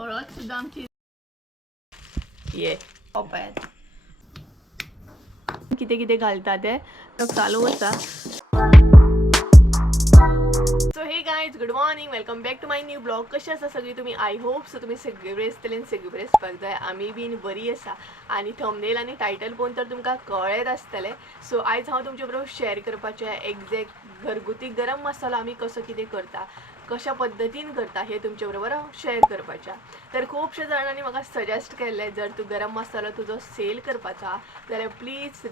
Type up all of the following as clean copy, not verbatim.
हळद सुद्धा आमची ये पळयात कितें कितें घालता ते चालू आसा. So hey guys good morning, welcome back to my new blog. कशी आसा सगळी तुमी? आय होप सो तुमी सगळे बरे आसतले आनी सगळे बरे आसपाक जाय. आमी बीन बरी आसा आनी थंबनेल आनी टायटल पळोवन तर तुमकां कळ्ळेंच आसतलें. सो आयज हांव तुमचे बरोबर शेअर करपाचें एक्झॅक्ट घरगुती गरम मसालो आमी कसो कितें करता, कशा पद्दतीन करता हे तुमचे बरोबर हांव शेअर करपाचें. तर खुबशे जाणांनी म्हाका सजेस्ट केल्लें जर तूं गरम मसालो तुजो सेल करपाचो आहा जाल्यार प्लीज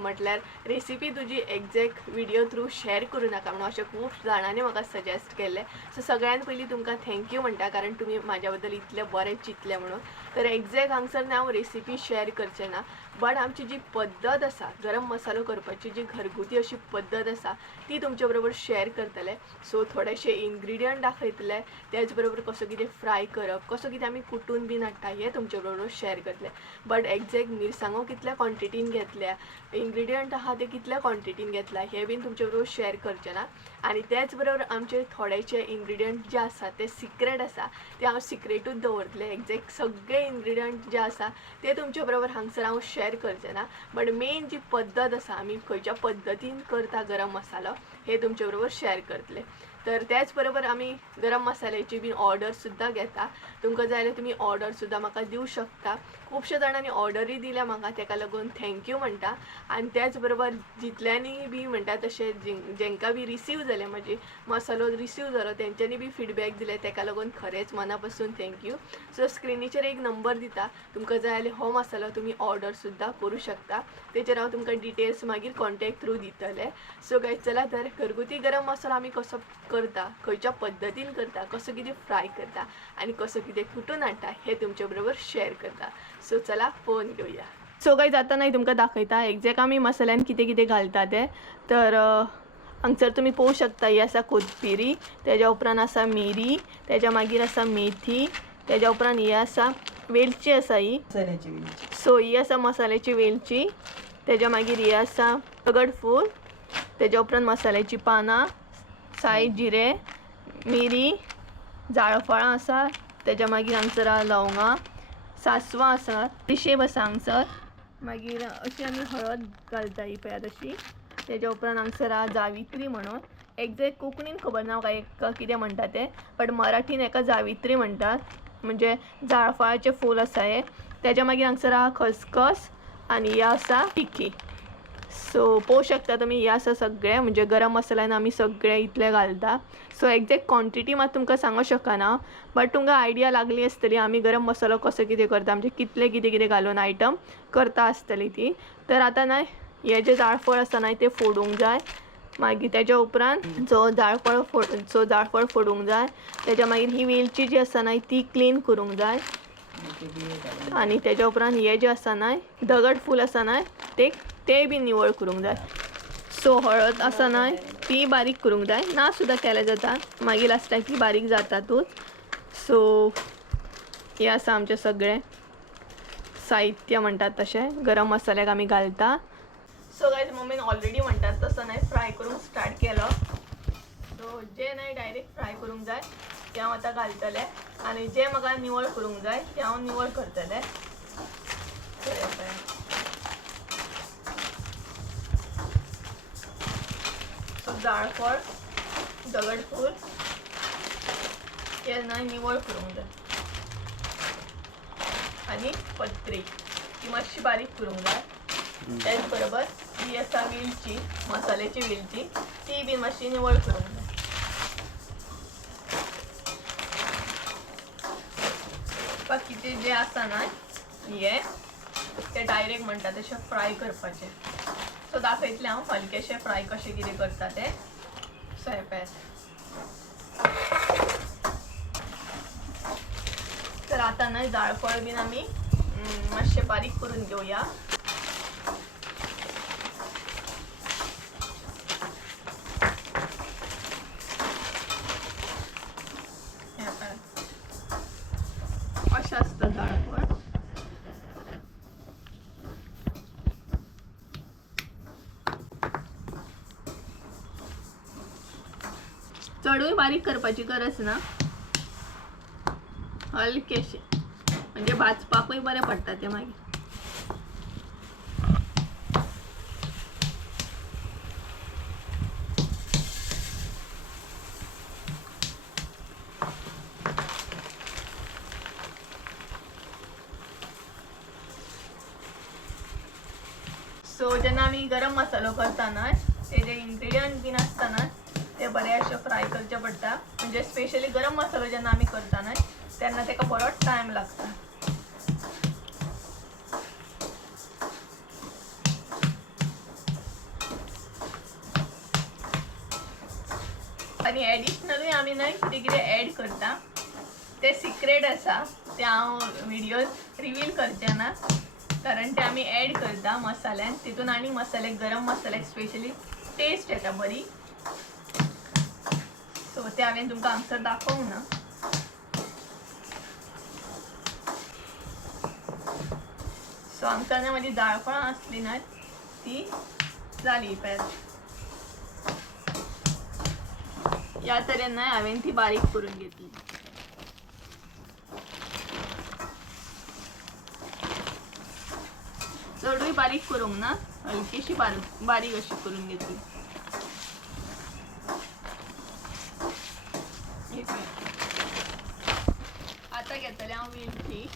म्हटल्यार रेसिपी तुजी एक्झॅक्ट व्हिडिओ थ्रू शेअर करूं नाका म्हणून अशें खूब जाणांनी म्हाका सजेस्ट केल्लें. सो सगळ्यान पयलीं तुमकां थँक्यू म्हणटा कारण तुमी म्हाज्या बद्दल इतलें बरें चिंतलें म्हणून. तर एक्झॅक्ट हांगसर हांव रेसिपी शेअर करचें ना, बट आमची जी पद्दत आसा गरम मसालो करपाची जी घरगुती अशी पद्दत आसा ती तुमचे बरोबर शेअर करतलें. सो थोडेशे इन्ग्रिडियंट दाखयतले, त्याच बरोबर कसो कितें फ्राय करप, कसो कितें आमी कुटून बीन हाडटा हें तुमचे बरोबर शेअर करतलें. बट एक्झॅक्ट मिरसांगो कितल्या क्वॉन्टिटीन घेतल्या, इन्ग्रिडियंट आहा ते कितल्या क्वॉन्टिटीन घेतला हें बीन तुमचे बरोबर शेअर करचें ना. आनी त्याच बरोबर आमचे थोडेशे इन्ग्रिडियंट जे आसा ते सिक्रेट आसा ते हांव सिक्रेटूच दवरतलें. एक्झॅक्ट सगळे इन्ग्रिडियंट जे आसा ते तुमचे बरोबर हांगसर हांव शेअर करचें ना, बट मेन जी पद्दत आसा आमी खंयच्या पद्दतीन करता गरम मसालो हे तुमचे बरोबर शेअर करतलें. तर त्याच बरोबर आमी गरम मसाल्याची बीन ऑर्डर सुद्दां घेता. तुमकां जाय जाल्यार तुमी ऑर्डर सुद्दां म्हाका दिवं शकता. खुबशे जाणांनी ऑर्डरी दिल्या म्हाका, ताका लागून थँक्यू म्हणटा. आनी त्याच बरोबर जितल्यांनी बी म्हणटा तशें जेंकां बी रिसीव जालें म्हाजी मसालो रिसीव जालो तेंच्यांनी बी फीडबॅक दिले, ताका लागून खरेंच मना पासून थँक्यू. सो स्क्रिनीचेर एक नंबर दिता, तुमकां जाय जाल्यार हो मसालो तुमी ऑर्डर सुद्दां करूं शकता. तेचेर हांव तुमकां डिटेल्स मागीर कॉन्टॅक्ट थ्रू दितलें. सो गायज चला तर घरगुती गरम मसालो आमी कसो करता, खंयच्या पद्दतीन करता, कसो कितें फ्राय करता आनी कसो कितें कुटून हाडटा हें तुमचे बरोबर शेअर करता. सो चला पळोवन घेवया. सो गायज आतां न्हय तुमकां दाखयता एक्झॅक्ट आमी मसाल्यान कितें कितें घालता तें. तर हांगसर तुमी पळोवं शकता ही आसा कोथबिरी, तेज्या उपरांत आसा मिरी, तेज्या मागीर आसा मेथी, तेज्या उपरांत ही आसा वेलची आसा ही मसाल्याची वेलची. सो ही आसा मसाल्याची वेलची, तेज्या मागीर ही आसा दगडफूल, तेज्या उपरांत मसाल्याची पानां, साय जिरे, मिरी, जाळफळां आसा, तेज्या मागीर हांगसर आहा लवंगां, सासवां आसा, बडिशेप आसा हांगसर, मागीर अशी आमी हळद घालता ही पळयात अशी. तेज्या उपरांत हांगसर आहा जावित्री म्हणून, एक्झॅक्ट कोंकणीन खबर ना म्हाका हेका कितें म्हणटा तें, बट मराठीन हेका जावित्री म्हणटात, म्हणजे जाळफळाचें फूल आसा हें. तेज्या मागीर हांगसर आहा खसखस आनी ही आसा तिखी. सो पळोवं शकता तुमी हे आसा सगळें, म्हणजे गरम मसाल्यान आमी सगळें इतलें घालता. सो एक्झॅक्ट क्वॉन्टिटी मात तुमकां सांगूं शकना, बट तुमकां आयडिया लागली आसतली आमी गरम मसालो कसो कितें करता, म्हणजे कितले कितें कितें घालून आयटम करता आसतली ती. तर आतां न्हय हे जे जाळफळ आसा न्हय ते फोडूंक जाय. मागीर तेज्या उपरांत जाळफळ फोडूंक जाय. तेज्या मागीर ही वेलची जी आसा न्हय ती क्लीन करूंक जाय. आनी तेज्या उपरांत हे जे आसा न्हय दगड फूल आसा न्हय ते बी निवळ करूंक जाय. सो हळद आसा न्हय ती बारीक करूंक जाय, ना सुद्दां केल्यार जाता, मागीर लास्टाक ती बारीक जातातूच. सो हे आसा आमचें सगळें साहित्य म्हणटात तशें गरम मसाल्याक आमी घालता. सो गायज मम्मीन ऑलरेडी म्हणटात तसं न्हय फ्राय करूंक स्टार्ट केलो. सो जे न्हय डायरेक्ट फ्राय करूंक जाय ते हांव आतां घालतलें, आनी जे म्हाका निवळ करूंक जाय ते हांव निवळ करतलें. सो जाळफळ, दगडफूल हे न्हय निवळ करूंक जाय, आनी पत्री ती मातशी बारीक करूंक जाय. त्याच बरोबर ही आसा वेलची, मसाल्याची वेलची, ती बी मातशी निवळ करूंक जाय. बाकीचे जे आसा न्हय हे ते डायरेक्ट म्हणटा तशें फ्राय करपाचें. सो दाखयतलें हांव हलकेशें फ्राय कशें कितें करता तें. सो हे पळयात. तर आतां न्हय जाळफळ बीन आमी मातशें बारीक करून घेवया. अशें आसता जाळफळ. चडूय बारीक करपाची गरज ना. हलकेशे म्हणजे भाजपाकूय बरे पडटा ते मागीर. सो जेन्ना आमी गरम मसालो करता ना तेजे इन्ग्रेडियंट बीन आसता ना ते बरे अशे फ्राय करचे पडटा. म्हणजे स्पेशली गरम मसालो जेन्ना आमी करता ना तेन्ना तेका बरो टायम लागता. आणि एडिशनली आमी ना कितें कितें एड करता ते सिक्रेट आसा, ते हांव व्हिडिओ रिवील करचे ना कारण ते आमी एड करता मसाल्यान. तितून आनी मसाले गरम मसाल्याक स्पेशली टेस्ट येता बरी. सो ते हांवें तुमकां हांगसर दाखोवंक ना. सो हांगसर ना म्हजी जाळफळां आसली ना ती जाली पळय. या तरेन ना हांवें ती बारीक करून घेतली. चडूय बारीक करूंक ना, हलकीशी बारीक अशी करून घेतली. आता घेतले हांव वेलची.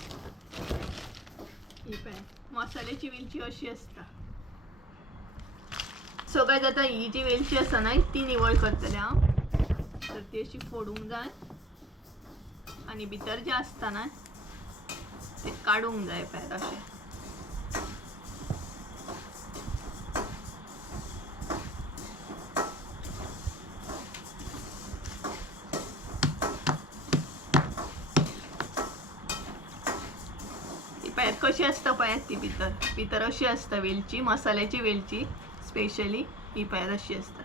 ही पळय मसाल्याची वेलची अशी असता. सो गायज आता ही जी वेलची आसा ना ती निवळ करतले हांव. तर ती अशी फोडूंक जाय आणि भितर जे आसता ना ते काडूंक जाय पळय अशें. पळय कशी असता पळय ती भितर अशी असता वेलची, मसाल्याची वेलची स्पेशली ही पळय अशी असता.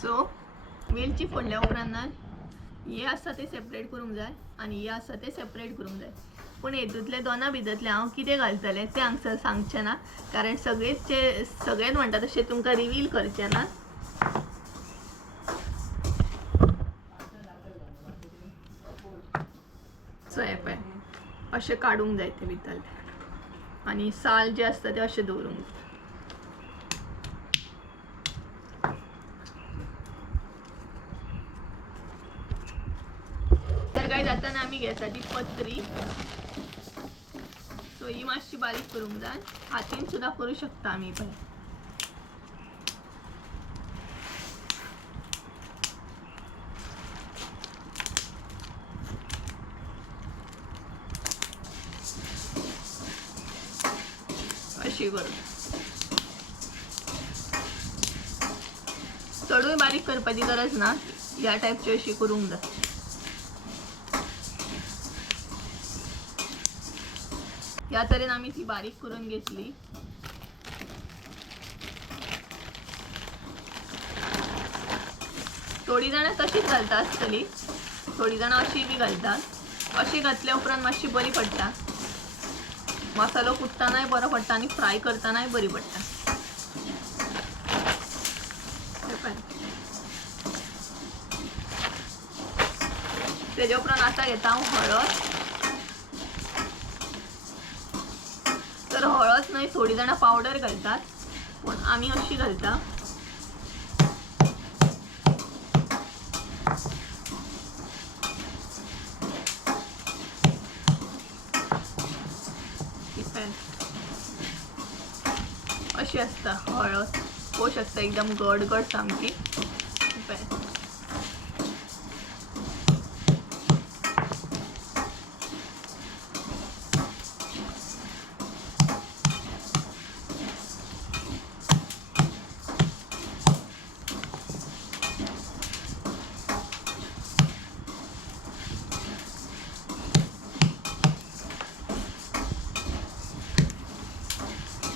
सो वेलची फोडल्या उपरांत ना हे आसा ते सेपरेट करूंक जाय आणि हे आसा ते सेपरेट करूंक जाय. पूण हेतूंतले दोना भितरले हांव कितें घालतलें तें हांगसर सांगचें ना कारण सगळेच म्हणटा तशें तुमकां रिवील करचें ना. सो हे पळय अशें काडूंक जाय ते भितरले आणि साल जे आसता ते अशें दवरूंक जाय. तर काय जाता ना आमी गॅसाची पत्री. सो ही मातशी बारीक करूंक जाय. हातीन सुद्दां करूं शकता आमी पळय. अशी करून चडूय बारीक करपाची गरज ना, ह्या टायपची अशी करूंक जाय. ह्या तरेन आमी ती बारीक करून घेतली. थोडी जाणां तशीच घालता आसतली, थोडी जाणां अशी बी घालतात. अशी घातल्या उपरांत मातशी बरी पडटा. मसालो कुट्टनाय बरो पडटा आणि फ्राय करतानाय बरी पडटा. तेजे उपरांत आता घेता हांव हळद. तर हळद न्हय थोडी जाणां पावडर घालतात पूण आमी अशी घालता. अशी असता हळद. पोश असता एकदम गडगड सामकी.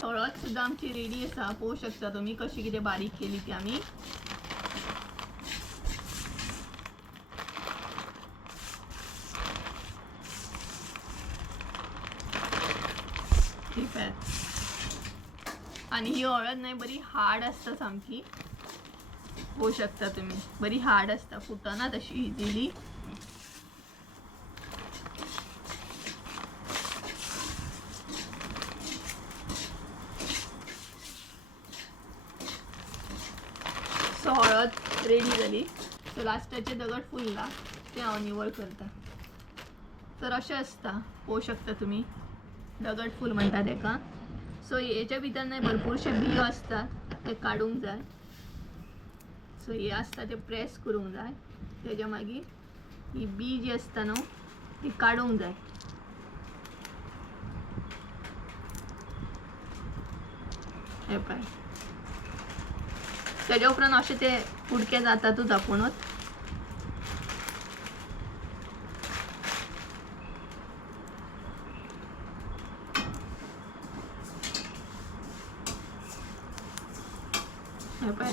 हळद सुद्धा आमची रेडी आसा. पळोवंक शकता तुम्ही कशी कितें बारीक केली ती आमी. आणि ही हळद नाही बरी हार्ड असता सामकी, होऊ शकता तुम्ही, बरी हार्ड असता, फुटना तशी इझिली. सो हळद रेडी झाली. सो लास्टाचे दगड फुलला ते हांव निवळ करता. तर अशें असता, पळोवंक शकता तुम्ही, दगड फूल म्हणटा तेका. सो हेच्या भितर नाही भरपूरशे बियो असतात, ते काढूंक जाय. सो हे असता ते प्रेस करूंक जाय. तेच्या मागीर ही बी जी असता न्हू ती काढूंक जाय. हे पळय, तेच्या उपरांत अशें ते कुडके जातातूच आपुणूच. हे पळय,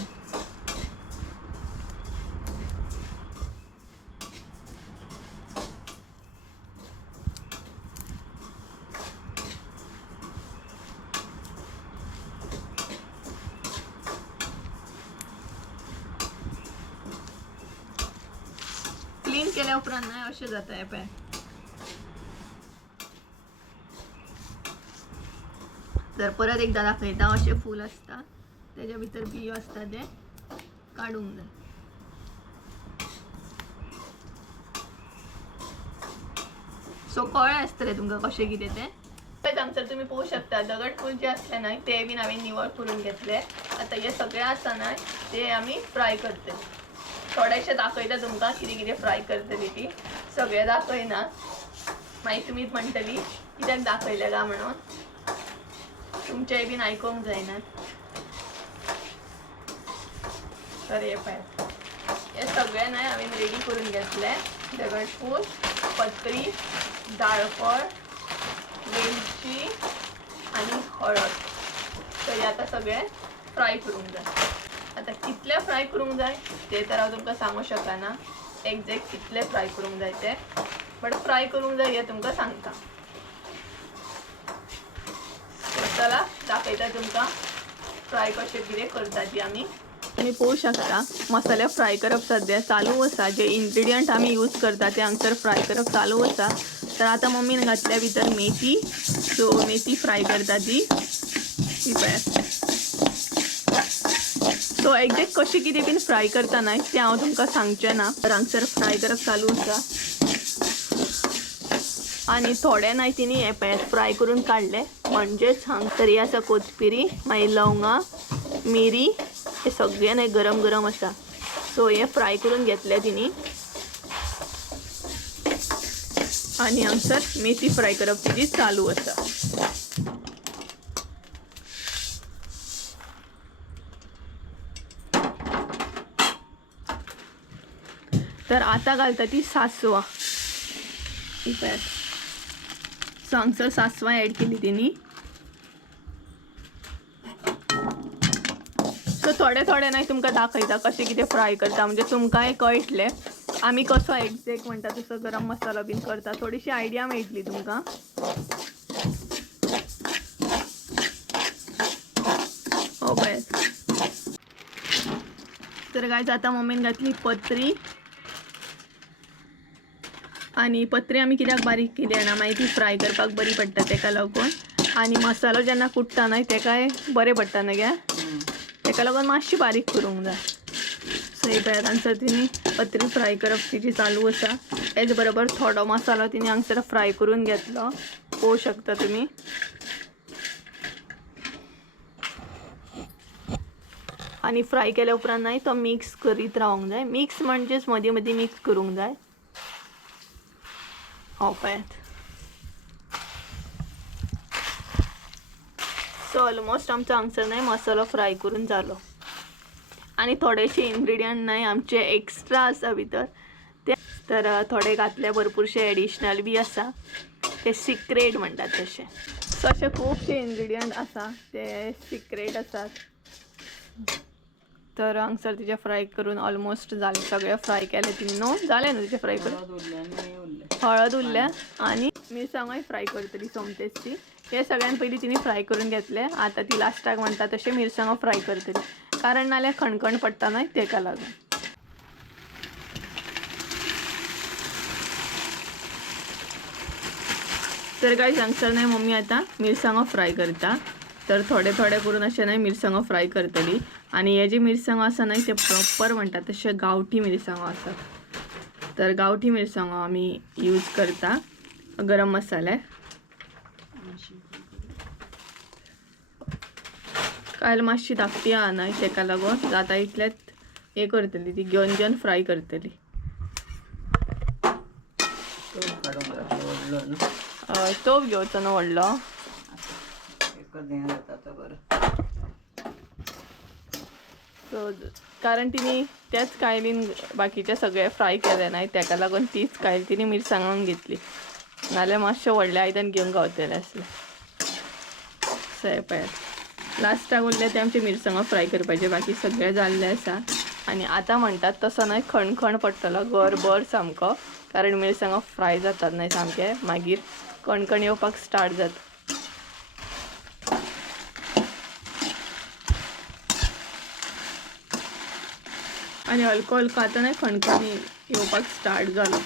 क्लीन केल्या उपरांत नाही अशें जाता. हे पळय, तर परत एकदा दाखयता. अशें फूल असता, तेच्या भितर बियो असता, ते काढूंक जाय. सो कळ्ळें आसतलें तुमकां कशें कितें तें. हांगसर तुम्ही पळोवंक शकता दगड फूल जे असले ना ते बीन हांवें निवळ करून घेतले. आता हे सगळे आसा ना ते आमी फ्राय करतले. थोडेशे दाखयता तुमकां कितें कितें फ्राय करतली ती. सगळे दाखयना, मागीर तुमी म्हणटली कित्याक दाखयले काय म्हणून, तुमचेय बीन आयकोंक जायना. तर हे पळय, हे सगळे नाही हांवें रेडी करून घेतले. दगड फूल, पत्री, जाळफळ, वेलची आणि हळद. तर हे आता सगळे फ्राय करूंक जाय. आता कितले फ्राय करूंक जाय ते तर हांव तुमकां सांगूं शकना एक्झॅक्ट कितले फ्राय करूंक जाय ते, बट फ्राय करूंक जाय हे तुमकां सांगता. चला दाखयता तुमकां फ्राय कशें कितें करता ती आमी. तुम्ही पळोवंक शकता मसाले फ्राय करप सद्या चालू आसा. जे इन्ग्रेडियंट आमी यूज करता ते हांगसर फ्राय करप चालू आसा. तर आता मम्मीन घातल्या भितर मेथी. सो मेथी फ्राय करता ती पळय. सो एक्झॅक्ट कशी कितें बीन फ्राय करता ना ते हांव तुमकां सांगचें ना. तर हांगसर फ्राय करप चालू आसा. आणि थोडे नाही तिने हे पळय फ्राय करून काढले. म्हणजेच हांगसर ही आसा कोथमिरी, मागीर लवंगां, मिरी, हे सगळे नाही गरम गरम आसा. सो हे फ्राय करून घेतले तिने. आणि हांगसर मेथी फ्राय करप तिची चालू आसा. तर आता घालता ती सासवां. सो हांगसर सासवां ऍड केली तिने. सो थोडे थोडे नाही तुमकां दाखयता कशें कितें फ्राय करता, म्हणजे तुमकांय कळटलें आमी कसो एक्झॅक्ट म्हणटा तसो गरम मसालो बीन करता. थोडीशी आयडिया मेळटली तुमकां. हो पळय. तर गायज आता मम्मीन घातली पत्री. आणि पत्री आमी कित्याक बारीक केली जाणा, मागीर ती फ्राय करपाक बरी पडटा तेका लागून. आणि मसालो जेन्ना कुट्टा न्हय तेकाय बरें पडटा न्हय गे, तेका लागून मातशी बारीक करूंक जाय. सो हे पळयात हांगसर तिने पत्री फ्राय करप तिची चालू आसा. हेच बरोबर थोडो मसालो तिने हांगसर फ्राय करून घेतलो, पळोवंक शकता तुमी. आणि फ्राय केल्या उपरांत नाही तो मिक्स करीत रावंक जाय. मिक्स म्हणजेच मदीं मदीं मिक्स करूंक जाय. हो पळयात. सो ऑलमोस्ट आमचो हांगसर नाही मसालो फ्राय करून जालो. आणि थोडेशे इन्ग्रेडियंट नाही आमचे एक्स्ट्रा आसा भितर ते. तर थोडे घातले, भरपूरशे एडिशनल बी आसा, ते सिक्रेट म्हणटात तशें. सो अशे खूबशे इन्ग्रेडियंट आसा ते सिक्रेट आसात. तर हांगसर तिचे फ्राय करून ऑलमोस्ट जाले. सगळे फ्राय केले तिने न्हू, जाले न्हू तिचे फ्राय करून. हळद उरल्या आणि मिरसांगोय फ्राय करतली सोमतेच ती. हे सगळ्यां पयलीं तिने फ्राय करून घेतले. आता ती लास्टाक म्हणटा तशें मिरसांगो फ्राय करतली, कारण नाल्यार खणखण पडटा न्हय तेका लागून. तर काय सांगसर नाही मम्मी आता मिरसांगो फ्राय करता. तर थोडे थोडे करून अशें नाही मिरसांगो फ्राय करतली. आणि हे जे मिरसांगो आसा न्हय ते प्रॉपर म्हणटात तशे गांवठी मिरसांगो आसात. तर गांवठी मिरसांगो आमी यूज करता गरम मसाल्याक. काल मातशी धाकटी आहा न्हय तेका लागून आतां इतलेंच हे करतली, ती घेवन घेवन फ्राय करतली. तोप घेवचो न्हू व्हडलो. कारण तिने त्याच कायलीन बाकीचे सगळे फ्राय केले नाही, तेका लागून तीच कायल तिने मिरसांगोन घेतली. नाल्यार मातशें व्हडले आयदन घेवंक गावतले आसले. सय पळय लास्टाक उरले ते आमचे मिरसांगो फ्राय करपाचे, बाकी सगळे जाल्ले आसा. आणि आता म्हणटात तसो न्हय खणखण पडटलो गरबर सामको, कारण मिरसांगो फ्राय जातात न्हय सामके, मागीर कणकण येवपाक स्टार्ट जाता. आणि हलको हलको आता नाही खणखणी येवपाक स्टार्ट जालो.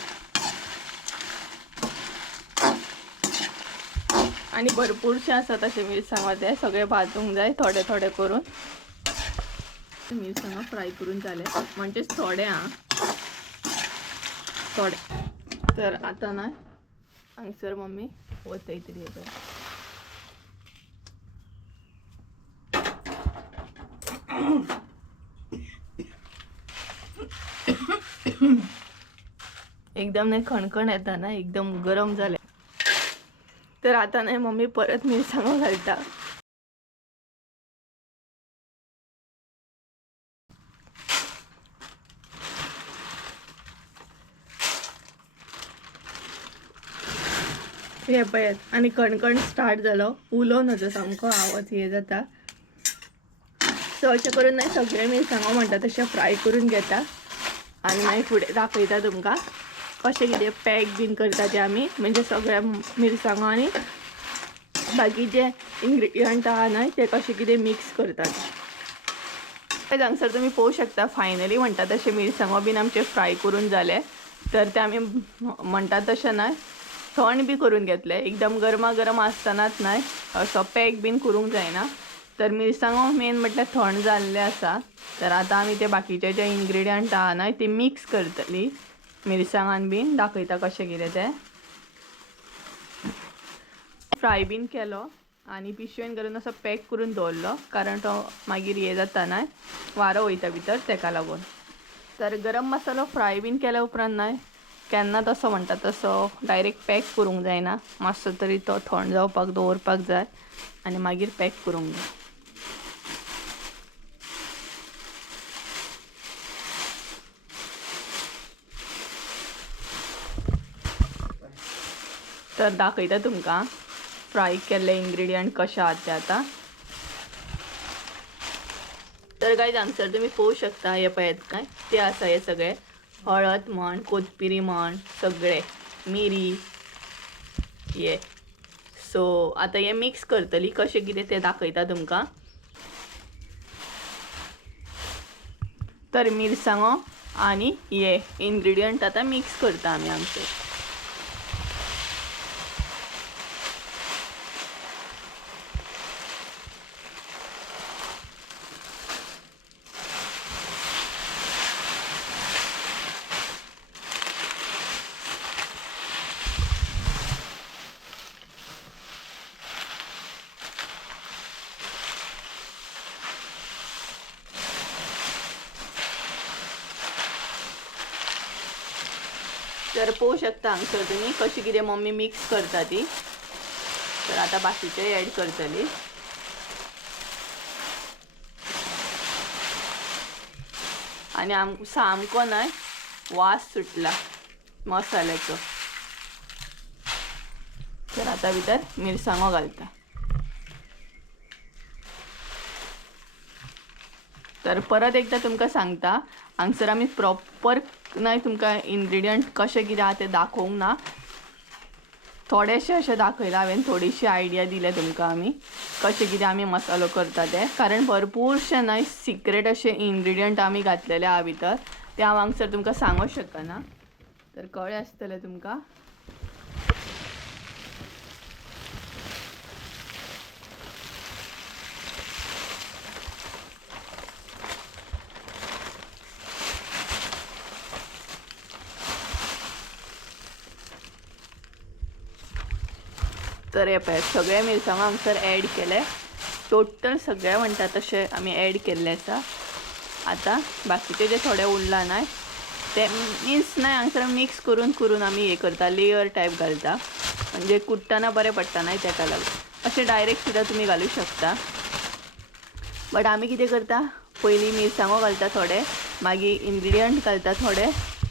आणि भरपूरशे आसात अशे मिरसांगो, ते सगळे भाजूंक जाय थोडे थोडे करून. मिरसांगो फ्राय करून जाले म्हणजेच थोडे थोडे. तर आता ना हांगसर मम्मी वतयतली हे कर. एकदम नाही खणखण येता ना, एकदम गरम झाले. तर आता नाही मम्मी परत मिरसांगो घालता. हे पळयात आणि कणकण स्टार्ट जालो, उलो नजो सामको आवाज हे जाता. सो अशें करून नाही सगळे मिरसांगो म्हणटा तशें फ्राय करून घेता. आणि मागीर फुडें दाखयता तुमकां कशें कितें पॅक बीन करता ते आमी, म्हणजे सगळ्या मिरसांगो आनी बाकी जे इन्ग्रेडियंट आहा न्हय ते कशें कितें मिक्स करतात. हांगसर तुमी पळोवंक शकता फायनली म्हणटा तशें मिरसांगो बीन आमचे फ्राय करून जाले. तर ते आमी म्हणटा तशें न्हय थंड बी करून घेतले, एकदम गरमा गरम आसतनाच न्हय असो पॅक बीन करूंक जायना. तर मिरसांगो मेन म्हटल्यार थंड जाल्ले आसा. तर आता आमी ते बाकीचे जे इन्ग्रेडियंट आहा न्हय ते मिक्स करतली मिरसांगान बीन, दाखयता कशें कितें ते. फ्राय बीन केलो आणि पिशवेन घालून असो पॅक करून दवरलो, कारण तो मागीर हे जाता न्हय वारो वयता भितर तेका लागून. तर गरम मसालो फ्राय बीन केल्या उपरांत न्हय केन्ना तसो म्हणटा तसो डायरेक्ट पॅक करूंक जायना, मातसो तरी तो थंड जावपाक दवरपाक जाय आणि मागीर पॅक करूंक जाय. तर दाखयता तुमकां फ्राय केल्ले इन्ग्रेडियंट कशे आहात ते आता. तर गायज हांगसर तुमी पळोवंक शकता हे पळयात काय ते आसा हे सगळे हळद म्हण, कोथबिरी म्हण, सगळे मिरी ये. सो आता हे मिक्स करतली कशें कितें ते दाखयता तुमकां. तर मिरसांगो आणि ये इन्ग्रेडियंट आता मिक्स करता आमी आमचे. तर पळोवंक शकता हांगसर तुमी कशी कितें मम्मी मिक्स करता ती. तर आता बाकीचे ॲड करतली. आणि सामको न्हय वास सुटला मसाल्याचो. तर आता भितर मिरसांगो घालता. तर परत एकदा तुमकां सांगता हांगसर आमी प्रॉपर नाही तुमकां इन्ग्रेडियंट कशें कितें आहा ते दाखोवंक ना, थोडेशे अशें दाखयला हांवें, थोडीशी आयडिया दिल्या तुमकां आमी कशें कितें आमी मसालो करता ते, कारण भरपूरशे न्हय सिक्रेट अशे इन्ग्रिडियंट आमी घातलेले आहा भितर, ते हांव हांगसर तुमकां सांगूंक शकना, तर कळ्ळें आसतलें तुमकां. तर हे पळय सगळे मिरसांगो हांगसर ॲड केले, टोटल सगळे म्हणटा तशें आमी ॲड केल्ले आसा. आतां बाकीचे जे थोडे उरला न्हय ते मिन्स न्हय हांगसर मिक्स करून करून आमी हे करता, लेयर टायप घालता, म्हणजे कुट्टना बरें पडटा न्हय तेका लागून. अशें डायरेक्ट सुद्दां तुमी घालूं शकता, बट आमी कितें करता पयलीं मिरसांगो घालता थोडे, मागीर इन्ग्रिडियंट घालता थोडे,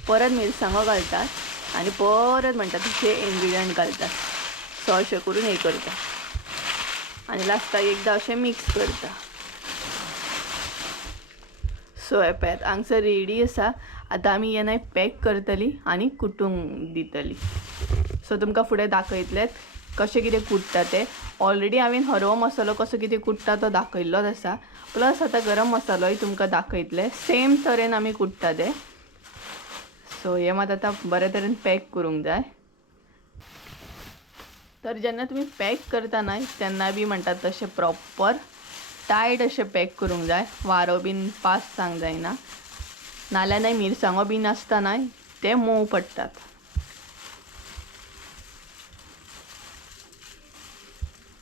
परत मिरसांगो घालतात आनी परत म्हणटा तशें इन्ग्रिडियंट घालतात. सो अशें करून हे करता आनी लास्टाक एकदां अशें मिक्स करता. सो हे पळयात हांगसर रेडी आसा. आतां आमी हे न्हय पॅक करतली आनी कुटूंक दितली. सो तुमकां फुडें दाखयतलें कशें कितें कुट्टा ते. ऑलरेडी हांवें हरवो मसालो कसो कितें कुट्टा तो दाखयल्लोच आसा, प्लस आतां गरम मसालोय तुमकां दाखयतले, सेम तरेन आमी कुट्टा ते. सो हे मात आतां बरे तरेन पॅक करूंक जाय. तर जेन्ना तुमी पॅक करता न्हय तेन्ना बी म्हणटात तशें प्रॉपर टायट अशें पॅक करूंक जाय, वारो बीन पास जावंक जायना, नाल्यार न्हय मिरसांगो बीन आसता न्हय ते मोव पडटात.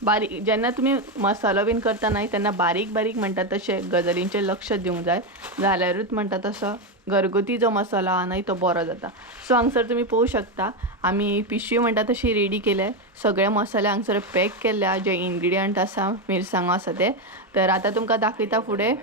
बारीक जेन्ना तुमी मसालो बीन करता न्हय तेन्ना बारीक बारीक म्हणटा तशें गजालींचेर लक्ष दिवंक जाय, जाल्यारूच म्हणटा तसो घरगुती जो मसालो आहा न्हय तो बरो जाता. सो हांगसर तुमी पळोवंक शकता आमी पिशवी म्हणटा तशी रेडी केल्या, सगळे मसाले हांगसर पॅक केल्या, जे इन्ग्रिडियंट आसा मिरसांगो आसा ते. तर आतां तुमकां दाखयता फुडें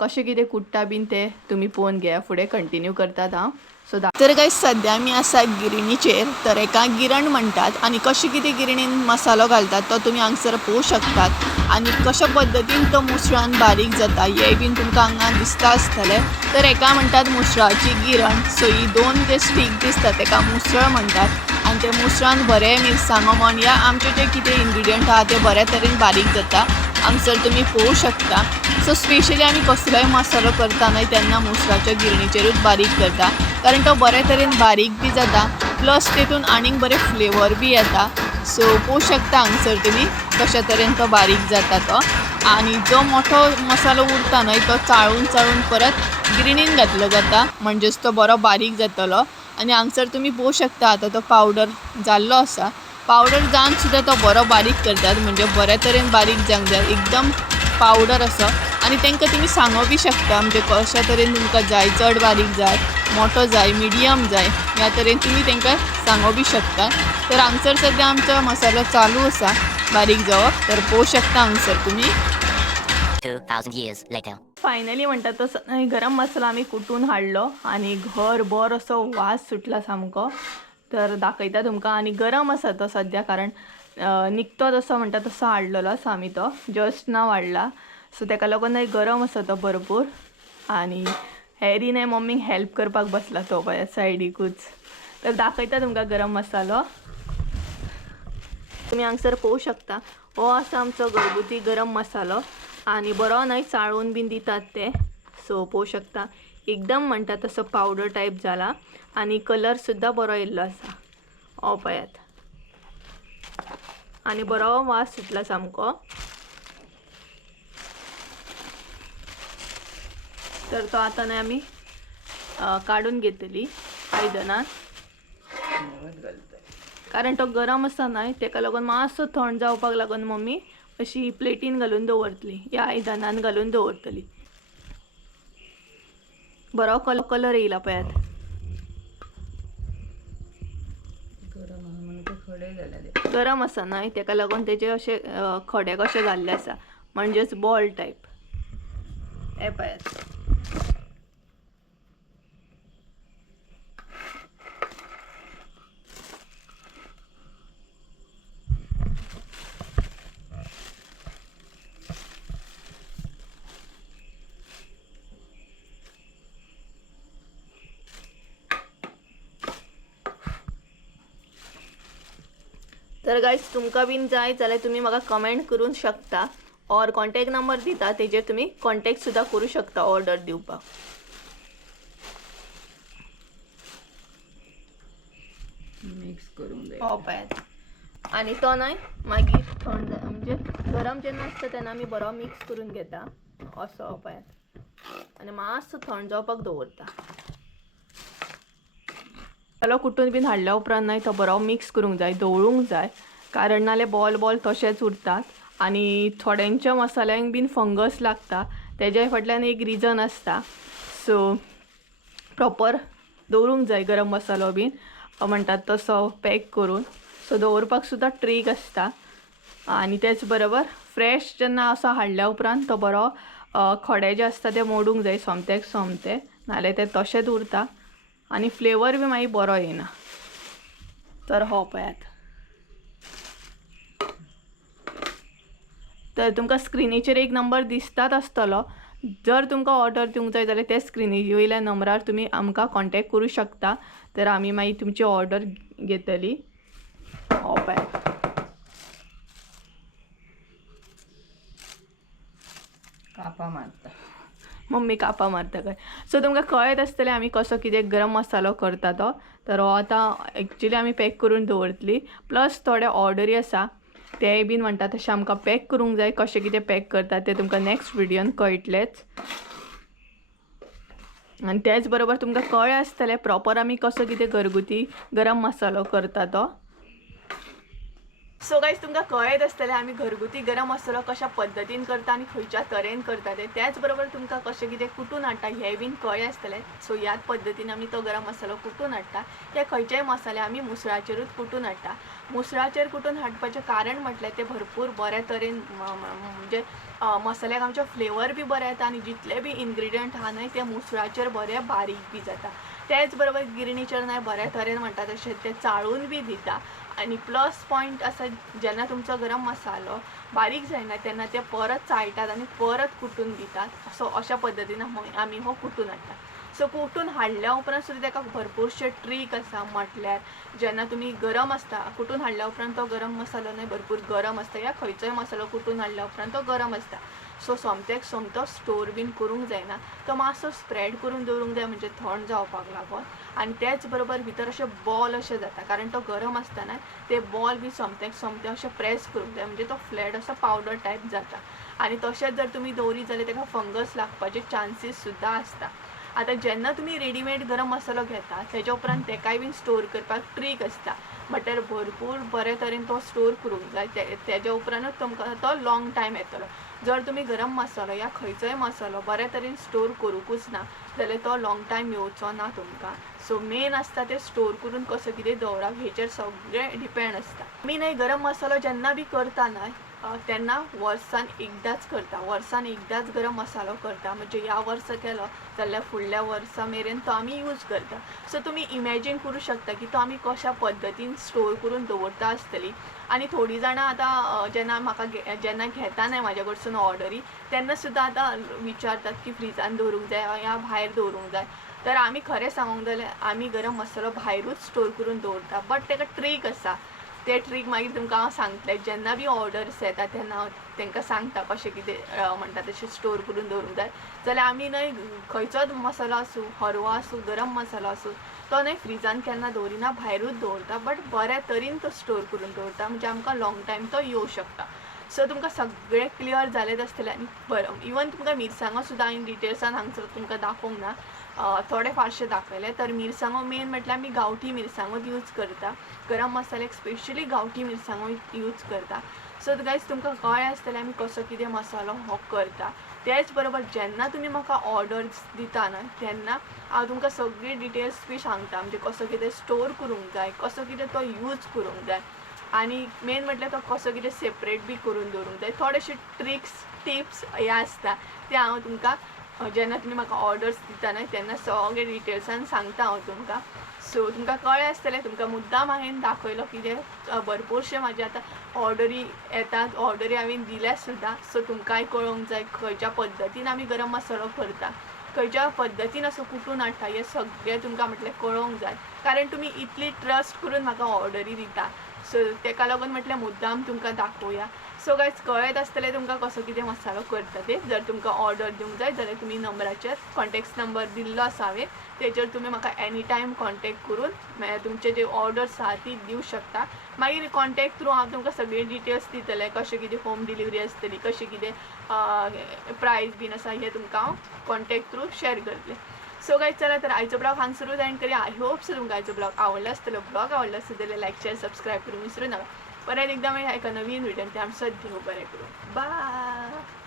कशें कितें कुट्टा बीन ते तुमी पळोवन घेया, फुडें कंटिन्यू करतात हांव. सो तर गायज सद्या आमी आसा गिरणीचेर, तर एका गिरण म्हणटात आनी कशें कितें गिरणीन मसालो घालतात तो तुमी हांगसर पळोवंक शकतात, आनी कशा पद्दतीन तो मुसळान बारीक जाता हें बीन तुमकां हांगा दिसता आसतलें. तर एका म्हणटात मुसळाची गिरण. सो ही दोन जे स्टीक दिसता तेका मुसळ म्हणटात, आनी ते मुसळान बरे मिरसांगो म्हण या आमचे जे कितें इन्ग्रिडियंट आहा ते बऱ्या तरेन बारीक जाता, हांगसर तुमी पळोवंक शकता. सो स्पेशली आमी कसलोय मसालो करता न्हय तेन्ना मुसळाच्या गिरणीचेरूच बारीक करता, कारण तो बरे तरेन बारीक बी जाता, प्लस तेतून आनीक बरें फ्लेवर बी येता. सो पळोवंक शकता हांगसर तुमी कशा तरेन तो बारीक जाता तो. आनी जो मोठो मसालो उरता न्हय तो चाळून चाळून परत गिरणीन घातलो जाता, म्हणजेच तो बरो बारीक जातलो. आनी हांगसर तुमी पळोवंक शकता आतां तो पावडर जाल्लो आसा, पावडर जावन सुद्दां तो बरो बारीक करतात, म्हणजे बऱ्या तरेन बारीक जावंक जाय, एकदम पावडर असो. आनी तांकां तुमी सांगूंक बी शकता म्हणजे कशा तरेन तुमकां जाय, चड बारीक जाय, मोठो जाय, मिडियम जाय, ह्या तरेन तुमी तांकां सांगूंक बी शकता. तर हांगसर सद्या आमचो मसालो चालू आसा बारीक जावप, तर पळोवंक शकता हांगसर तुमी. 2000 years later. फायनली म्हणटा तो गरम मसालो आमी कुटून हाडलो आनी घरभर असो वास सुटला सामको. तर दाखयता तुमकां. आनी गरम आसा तो सद्या, कारण निकतो तसो म्हणटा तसो हाडलेलो आसा आमी, तो जस्ट नाव हाडला. सो तेका लागून गरम आसा तो भरपूर. आनी हॅरी न्हय मम्मीक हेल्प करपाक बसला तो पळय सायडीकूच. तर दाखयता तुमकां गरम मसालो. तुमी हांगसर पळोवंक शकता हो आसा आमचो घरगुती गरम मसालो, आनी बरो न्हय चाळून बीन दितात ते. सो पळोवंक शकता एकदम म्हणटा तसो पावडर टायप जाला, आनी कलर सुद्दां बरो येयल्लो आसा हो पळयात, आनी बरो वास सुटला सामको. तर तो आतां न्हय आमी काडून घेतली आयदनान, कारण तो गरम आसा न्हय तेका लागून मातसो थंड जावपाक लागून मम्मी अशी प्लेटीन घालून दवरतली, या आयदनान घालून दवरतली. बरो कलर येयला पळयात. गरम आसा न्हय तेका लागून तेजे अशे खडे कशे जाल्ले आसा, म्हणजेच बॉल टायप. हे पळयात. तर गाईज तुमकां बीन जाय जाल्यार तुम्ही म्हाका कमेंट करून शकता और कॉन्टॅक्ट नंबर दिता तेजेर तुम्ही कॉन्टॅक्ट सुद्धा करू शकता ऑर्डर दिवपाक. मिक्स करून दे. पळयात आणि तो न्हय मागीर थंड म्हणजे गरम जेन्ना आसता तेन्ना आमी बरो मिक्स करून घेता असो पळयात आनी मातसो थंड जावपाक दवरता. मसालो कुटून बीन हाडल्या उपरांत न्हय तो बरो मिक्स करूंक जाय, दवळूंक जाय, कारण नाल्यार बॉल बॉल तशेंच उरतात आणि थोड्यांच्या मसाल्यांक बीन फंगस लागता तेज्या फाटल्यान एक रिजन आसता. सो प्रॉपर दवरूंक जाय गरम मसालो बीन म्हणटात तसो पॅक करून. सो दवरपाक सुद्दां ट्रीक आसता आणि तेच बरोबर फ्रेश जेन्ना असो हाडल्या उपरांत तो बरो खडे जे आसता ते मोडूंक जाय सोमतेक सोमते, नाल्यार ते तशेंच उरता आणि फ्लेवर बी मागीर बरो येना. तर हो पळयात. तर तुमकां स्क्रिनीचेर एक नंबर दिसतात आसतलो. जर तुमकां ऑर्डर दिवंक जाय जाल्यार ते स्क्रिनी वयल्या नंबरार तुमी आमकां कॉन्टॅक्ट करूं शकता. तर आमी मागीर तुमची ऑर्डर घेतली. हो पळयात. कापा मारता. मम्मी कापा मारता काय. सो तुमकां कळत आसतलें आमी कसो कितें गरम मसालो करता तो. तर हो आतां एक्चुली आमी पॅक करून दवरतली. प्लस थोडे ऑर्डरी आसा तेय बीन म्हणटा तशें आमकां पॅक करूंक जाय. कशें कितें पॅक करता तें तुमकां नेक्स्ट विडियोन कळटलेंच. आनी त्याच बरोबर तुमकां कळ्ळें आसतलें प्रॉपर आमी कसो कितें घरगुती गरम मसालो करता तो. सो गायज तुमकां कळत आसतलें आमी घरगुती गरम मसालो कशा पद्दतीन करता आनी खंयच्या तरेन करता तें. त्याच बरोबर तुमकां कशें कितें कुटून हाडटा हें बीन कळ्ळें आसतलें. सो ह्याच पद्दतीन आमी तो गरम मसालो कुटून हाडटा. ते खंयचेय मसाले आमी मुसळाचेरूच कुटून हाडटा. मुसळाचेर कुटून हाडपाचें कारण म्हटल्यार ते भरपूर बऱ्या तरेन म्हणजे मसाल्याक आमचे फ्लेवर बी बरें येता आनी जितले बी इनग्रिडियंट आहा न्हय ते मुसळाचेर बरे बारीक बी जाता. तेच बरोबर गिरणीचेर न्हय बऱ्या तरेन म्हणटा तशें ते चाळून बी दिता. आणि प्लस पॉयंट आसा जेन्ना तुमचो गरम मसालो बारीक जायना तेन्ना ते परत चाळटात आनी परत कुटून दितात. सो अशा पद्दतीन आमी हो कुटून हाडटा. सो कुटून हाडल्या उपरांत सुद्दां ताका भरपूरशे ट्रीक आसा. म्हटल्यार जेन्ना तुमी गरम आसता कुटून हाडल्या उपरांत तो गरम मसालो न्हय भरपूर गरम आसता या खंयचोय मसालो कुटून हाडल्या उपरांत तो गरम आसता. सो सोमतेक सोमतो स्टोर बीन करूंक जायना. तो मातसो स्प्रेड करून दवरूंक जाय म्हणजे थंड जावपाक लागून. आनी त्याच बरोबर भितर अशे बॉल अशे जाता कारण तो गरम आसतना ते बॉल बी सोमतेक सोमते अशे प्रेस करूंक जाय म्हणजे तो फ्लॅट असो पावडर टायप जाता. आनी तशेंच जर तुमी दवरीत जाल्यार ताका फंगस लागपाचे चान्सीस सुद्दां आसता. आतां जेन्ना तुमी रेडीमेड गरम मसालो घेता तेच्या उपरांत तेकाय बीन स्टोर करपाक ट्रीक आसता. म्हटल्यार भरपूर बरे तरेन तो स्टोर करूंक जाय. तेज्या उपरांतूच तुमकां तो लॉंग टायम येतलो. जर तुमी गरम मसालो या खंयचोय मसालो बऱ्या तरेन स्टोर करूंकूच ना जाल्यार तो लॉंग टायम येवचो ना तुमकां. सो मेन आसता ते स्टोर करून कसो कितें दवरप हेचेर सगळें डिपेंड आसता. आमी न्हय गरम मसालो जेन्ना बी करता न्हय तेन्ना वर्सान एकदांच करता. वर्सान एकदांच गरम मसालो करता. म्हणजे ह्या वर्सा केलो जाल्यार फुडल्या वर्सा मेरेन तो आमी यूज करता. सो तुमी इमॅजीन करूं शकता की तो आमी कशा पद्दतीन स्टोर करून दवरता आसतली. आनी थोडीं जाणां आतां जेन्ना म्हाका जेन्ना घेता न्हय म्हाज्या कडसून ऑर्डरी तेन्ना सुद्दां आतां विचारतात की फ्रिजान दवरूंक जाय या भायर दवरूंक जाय. तर आमी खरें सांगूंक जाल्यार आमी गरम मसालो भायरूच स्टोर करून दवरता. बट ताका ट्रीक आसा. ते ट्रीक मागीर तुमकां हांव सांगतलें. जेन्ना बी ऑर्डर्स येता तेन्ना हांव तांकां सांगता कशें कितें म्हणटा तशें स्टोर करून दवरूंक जाय. जाल्यार आमी न्हय खंयचोच मसालो आसूं हरवो आसूं गरम मसालो आसूं तो न्हय फ्रिजान केन्ना दवरिना भायरूच दवरता. बट बऱ्या तरेन तो स्टोर करून दवरता म्हणजे आमकां लॉंग टायम तो येवं शकता. सो तुमकां सगळें क्लियर जालेंच आसतलें. आनी बरें इवन तुमकां मिरसांगो सुद्दां हांवें डिटेल्सान हांगसर तुमकां दाखोवंक ना. थोडे फारशे दाखयले. तर मिरसांगो मेन म्हटल्यार आमी गांवठी मिरसांगोच यूज करता. गरम मसाल्याक स्पेशली गांवठी मिरसांगो यूज करता. सो गायज तुमकां कळ्ळें आसतलें आमी कसो कितें मसालो हो करता. तेच बरोबर जेन्ना तुमी म्हाका ऑर्डर्स दिता न्हय तेन्ना हांव तुमकां सगळी डिटेल्स बी सांगता. म्हणजे कसो कितें स्टोर करूंक जाय कसो कितें तो यूज करूंक जाय आनी मेन म्हटल्यार तो कसो कितें सेपरेट बी करून दवरूंक जाय. थोडेशे ट्रिक्स टिप्स हे आसता ते हांव तुमकां जेन्ना तुमी म्हाका ऑर्डर्स दिता न्हय तेन्ना सगळे डिटेल्सान सांगता हांव तुमकां. सो तुमकां कळ्ळें आसतलें. तुमकां मुद्दाम हांवें दाखयलो कितें भरपूरशे म्हाजे आतां ऑर्डरी येतात. ऑर्डरी हांवें दिल्या सुद्दां. सो तुमकांय कळोंक जाय खंयच्या पद्दतीन आमी गरम मसालो करता खंयच्या पद्दतीन असो कुटून हाडटा हें सगळें तुमकां म्हटल्यार कळोंक जाय. कारण तुमी इतली ट्रस्ट करून म्हाका ऑर्डरी दिता. सो तेका लागून म्हटल्यार मुद्दाम तुमकां दाखोवया. सो गायज कळत आसतलें तुमकां कसो कितें मसालो करता ते. जर तुमकां ऑर्डर दिवंक जाय जाल्यार तुमी नंबराचेर कॉन्टॅक्ट नंबर दिल्लो आसा हांवें, तेचेर तुमी म्हाका एनी टायम कॉन्टॅक्ट करून म्हळ्यार तुमचे जे ऑर्डर्स आहा ती दिवं शकता. मागीर कॉन्टॅक्ट थ्रू हांव तुमकां सगळे डिटेल्स दितलें, कशें कितें होम डिलिव्हरी आसतली, कशें कितें प्रायस बीन आसा हें तुमकां हांव कॉन्टॅक्ट थ्रू शेअर करतलें. सो गायज चला तर आयचो ब्लॉग हांगसरूच एंड करूया. आय होप सो तुमकां आयचो ब्लॉग आवडलो आसतलो. ब्लॉग आवडलो आसतलो जाल्यार लायक शेअर सबस्क्राईब करून विसरू नका. परत एकदा मेळया एका नवीन व्हिडिओन. ते आमी सद्या बरें करूं. बाय.